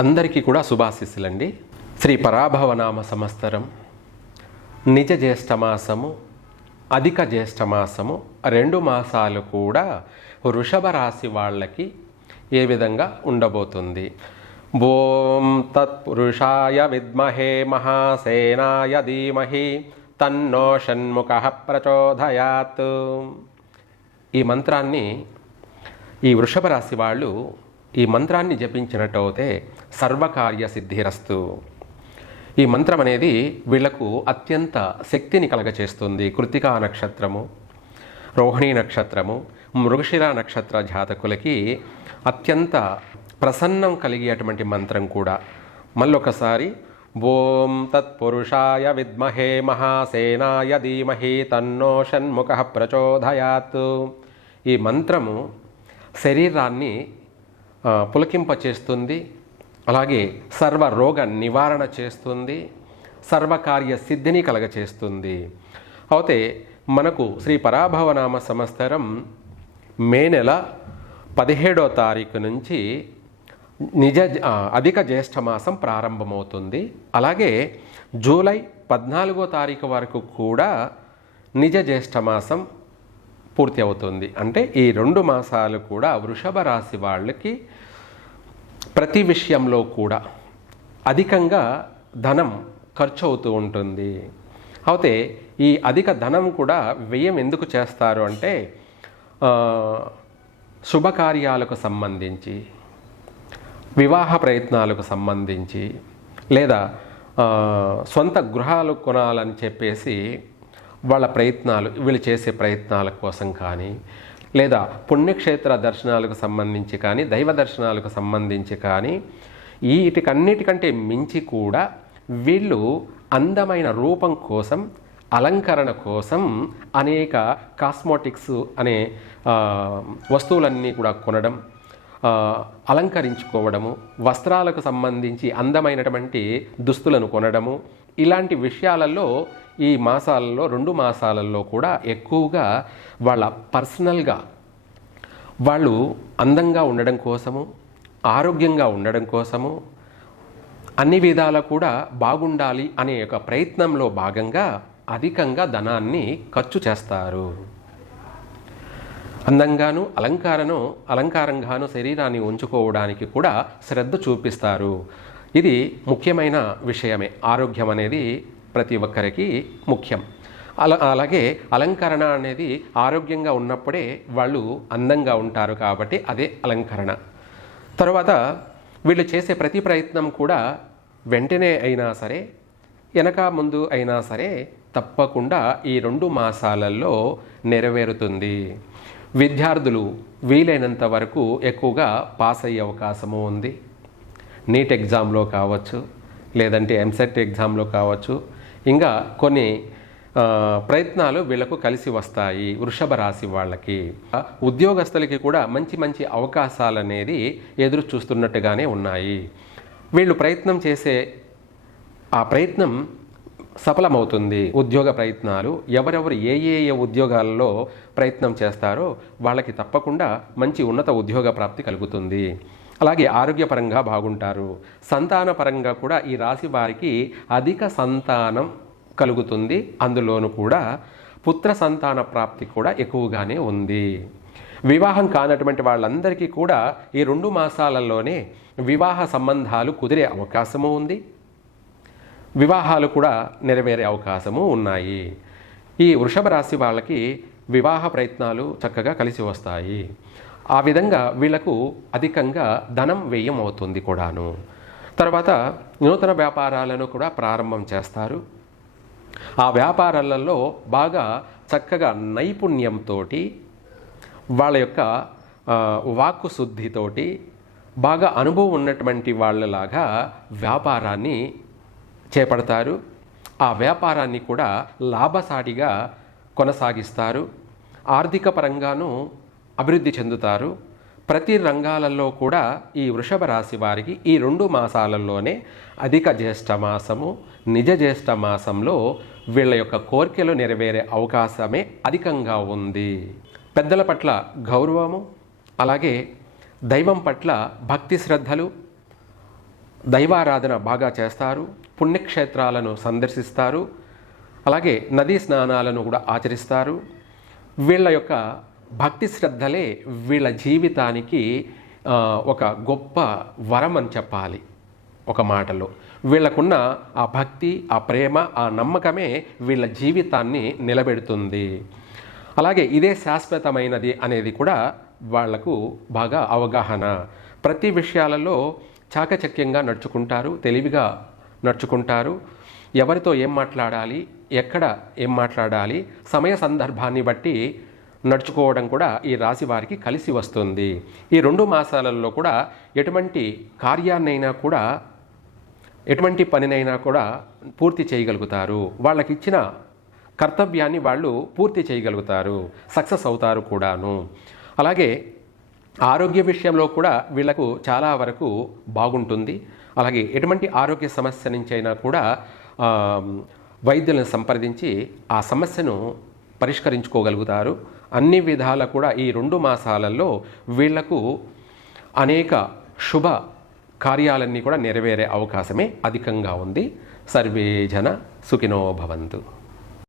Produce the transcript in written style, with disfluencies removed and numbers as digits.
అందరికీ కూడా శుభాశీస్సులండి. శ్రీ పరాభవనామ సంవత్సరం నిజ జ్యేష్ఠమాసము, అధిక జ్యేష్ఠమాసము 2 మాసాలు కూడా వృషభ రాశి వాళ్ళకి ఏ విధంగా ఉండబోతుంది? ఓం తత్పురుషాయ విద్మహే మహాసేనాయ ధీమహి తన్నో షణ్ముఖః ప్రచోదయాత్. ఈ మంత్రాన్ని ఈ వృషభ రాశి వాళ్ళు ఈ మంత్రాన్ని జపించినట్టయితే సర్వకార్య సిద్ధిరస్తు. ఈ మంత్రం అనేది వీళ్లకు అత్యంత శక్తిని కలగచేస్తుంది. కృత్తికా నక్షత్రము, రోహిణీ నక్షత్రము, మృగశిర నక్షత్ర జాతకులకి అత్యంత ప్రసన్నం కలిగేటువంటి మంత్రం కూడా. మళ్ళొకసారి ఓం తత్పురుషాయ విద్మహే మహాసేనాయ ధీమహి తన్నో షణ్ముఖః ప్రచోదయాత్. ఈ మంత్రము శరీరాన్ని పులకింపచేస్తుంది, అలాగే సర్వ రోగ నివారణ చేస్తుంది, సర్వకార్య సిద్ధిని కలగచేస్తుంది. అయితే మనకు శ్రీ పరాభవనామ సంవత్సరం మే నెల 17వ తారీఖు నుంచి అధిక జ్యేష్ఠమాసం ప్రారంభమవుతుంది. అలాగే జూలై 14వ తారీఖు వరకు కూడా నిజ జ్యేష్ఠమాసం పూర్తి అవుతుంది. అంటే ఈ 2 మాసాలు కూడా వృషభ రాశి వాళ్ళకి ప్రతి విషయంలో కూడా అధికంగా ధనం ఖర్చు అవుతూ ఉంటుంది. అయితే ఈ అధిక ధనం కూడా వ్యయం ఎందుకు చేస్తారు అంటే శుభకార్యాలకు సంబంధించి, వివాహ ప్రయత్నాలకు సంబంధించి, లేదా సొంత గృహాలు కొనాలని చెప్పేసి వాళ్ళ ప్రయత్నాలు, వీళ్ళు చేసే ప్రయత్నాల కోసం కానీ, లేదా పుణ్యక్షేత్ర దర్శనాలకు సంబంధించి కానీ, దైవ దర్శనాలకు సంబంధించి కానీ, వీటికన్నిటికంటే మించి కూడా వీళ్ళు అందమైన రూపం కోసం, అలంకరణ కోసం అనేక కాస్మోటిక్స్ అనే వస్తువులన్నీ కూడా కొనడం, అలంకరించుకోవడము, వస్త్రాలకు సంబంధించి అందమైనటువంటి దుస్తులను కొనడము, ఇలాంటి విషయాలలో ఈ మాసాలలో 2 మాసాలలో కూడా ఎక్కువగా వాళ్ళ పర్సనల్గా వాళ్ళు అందంగా ఉండడం కోసము, ఆరోగ్యంగా ఉండడం కోసము, అన్ని విధాలా కూడా బాగుండాలి అనే ఒక ప్రయత్నంలో భాగంగా అధికంగా ధనాన్ని ఖర్చు చేస్తారు. అందంగాను అలంకారంగాను శరీరాన్ని ఉంచుకోవడానికి కూడా శ్రద్ధ చూపిస్తారు. ఇది ముఖ్యమైన విషయమే. ఆరోగ్యం అనేది ప్రతి ఒక్కరికి ముఖ్యం. అలాగే అలంకరణ అనేది ఆరోగ్యంగా ఉన్నప్పుడే వాళ్ళు అందంగా ఉంటారు కాబట్టి అదే అలంకరణ. తర్వాత వీళ్ళు చేసే ప్రతి ప్రయత్నం కూడా వెంటనే అయినా సరే, వెనక ముందు అయినా సరే తప్పకుండా ఈ 2 మాసాలలో నెరవేరుతుంది. విద్యార్థులు వీలైనంత వరకు ఎక్కువగా పాస్ అయ్యే అవకాశము ఉంది. నీట్ ఎగ్జామ్లో కావచ్చు, లేదంటే ఎంసెట్ ఎగ్జామ్లో కావచ్చు, ఇంకా కొన్ని ప్రయత్నాలు వీళ్లకు కలిసి వస్తాయి. వృషభ రాశి వాళ్ళకి, ఉద్యోగస్తులకి కూడా మంచి మంచి అవకాశాలు అనేది ఎదురు చూస్తున్నట్టుగానే ఉన్నాయి. వీళ్ళు ప్రయత్నం చేసే ఆ ప్రయత్నం సఫలమవుతుంది. ఉద్యోగ ప్రయత్నాలు ఎవరెవరు ఏ ఉద్యోగాలలో ప్రయత్నం చేస్తారో వాళ్ళకి తప్పకుండా మంచి ఉన్నత ఉద్యోగ ప్రాప్తి కలుగుతుంది. అలాగే ఆరోగ్యపరంగా బాగుంటారు. సంతానపరంగా కూడా ఈ రాశి వారికి అధిక సంతానం కలుగుతుంది. అందులోనూ కూడా పుత్ర సంతాన ప్రాప్తి కూడా ఎక్కువగానే ఉంది. వివాహం కానటువంటి వాళ్ళందరికీ కూడా ఈ 2 మాసాలలోనే వివాహ సంబంధాలు కుదిరే అవకాశము ఉంది. వివాహాలు కూడా నెరవేరే అవకాశము ఉన్నాయి. ఈ వృషభ రాశి వాళ్ళకి వివాహ ప్రయత్నాలు చక్కగా కలిసి వస్తాయి. ఆ విధంగా వీళ్లకు అధికంగా ధనం వ్యయం అవుతుంది కూడాను. తర్వాత నూతన వ్యాపారాలను కూడా ప్రారంభం చేస్తారు. ఆ వ్యాపారాలలో బాగా చక్కగా నైపుణ్యంతో, వాళ్ళ యొక్క వాక్కు శుద్ధితోటి బాగా అనుభవం ఉన్నటువంటి వాళ్ళలాగా వ్యాపారాన్ని చేపడతారు. ఆ వ్యాపారాన్ని కూడా లాభసాటిగా కొనసాగిస్తారు. ఆర్థిక పరంగానూ అభివృద్ధి చెందుతారు. ప్రతి రంగాలలో కూడా ఈ వృషభ రాశి వారికి ఈ 2 మాసాలలోనే అధిక జ్యేష్ఠమాసము, నిజ జ్యేష్ఠమాసంలో వీళ్ళ యొక్క కోరికలు నెరవేరే అవకాశమే అధికంగా ఉంది. పెద్దల పట్ల గౌరవము, అలాగే దైవం పట్ల భక్తి శ్రద్ధలు, దైవారాధన బాగా చేస్తారు, పుణ్యక్షేత్రాలను సందర్శిస్తారు, అలాగే నదీ స్నానాలను కూడా ఆచరిస్తారు. వీళ్ళ యొక్క భక్తి శ్రద్ధలే వీళ్ళ జీవితానికి ఒక గొప్ప వరం అని చెప్పాలి. ఒక మాటలో వీళ్ళకున్న ఆ భక్తి, ఆ ప్రేమ, ఆ నమ్మకమే వీళ్ళ జీవితాన్ని నిలబెడుతుంది. అలాగే ఇదే శాశ్వతమైనది అనేది కూడా వాళ్లకు బాగా అవగాహన. ప్రతి విషయాలలో చాకచక్యంగా నడుచుకుంటారు, తెలివిగా నడుచుకుంటారు. ఎవరితో ఏం మాట్లాడాలి, ఎక్కడ ఏం మాట్లాడాలి, సమయ సందర్భాన్ని బట్టి నడుచుకోవడం కూడా ఈ రాశి వారికి కలిసి వస్తుంది. ఈ 2 మాసాలలో కూడా ఎటువంటి కార్యాన్నైనా కూడా, ఎటువంటి పనినైనా కూడా పూర్తి చేయగలుగుతారు. వాళ్ళకి ఇచ్చిన కర్తవ్యాన్ని వాళ్ళు పూర్తి చేయగలుగుతారు, సక్సెస్ అవుతారు కూడాను. అలాగే ఆరోగ్య విషయంలో కూడా వీళ్లకు చాలా వరకు బాగుంటుంది. అలాగే ఎటువంటి ఆరోగ్య సమస్య నుంచైనా కూడా వైద్యులను సంప్రదించి ఆ సమస్యను పరిష్కరించుకోగలుగుతారు. అన్ని విధాల కూడా ఈ 2 మాసాలలో వీళ్లకు అనేక శుభ కార్యాలన్నీ కూడా నెరవేరే అవకాశమే అధికంగా ఉంది. సర్వే జన సుఖినో భవంతు.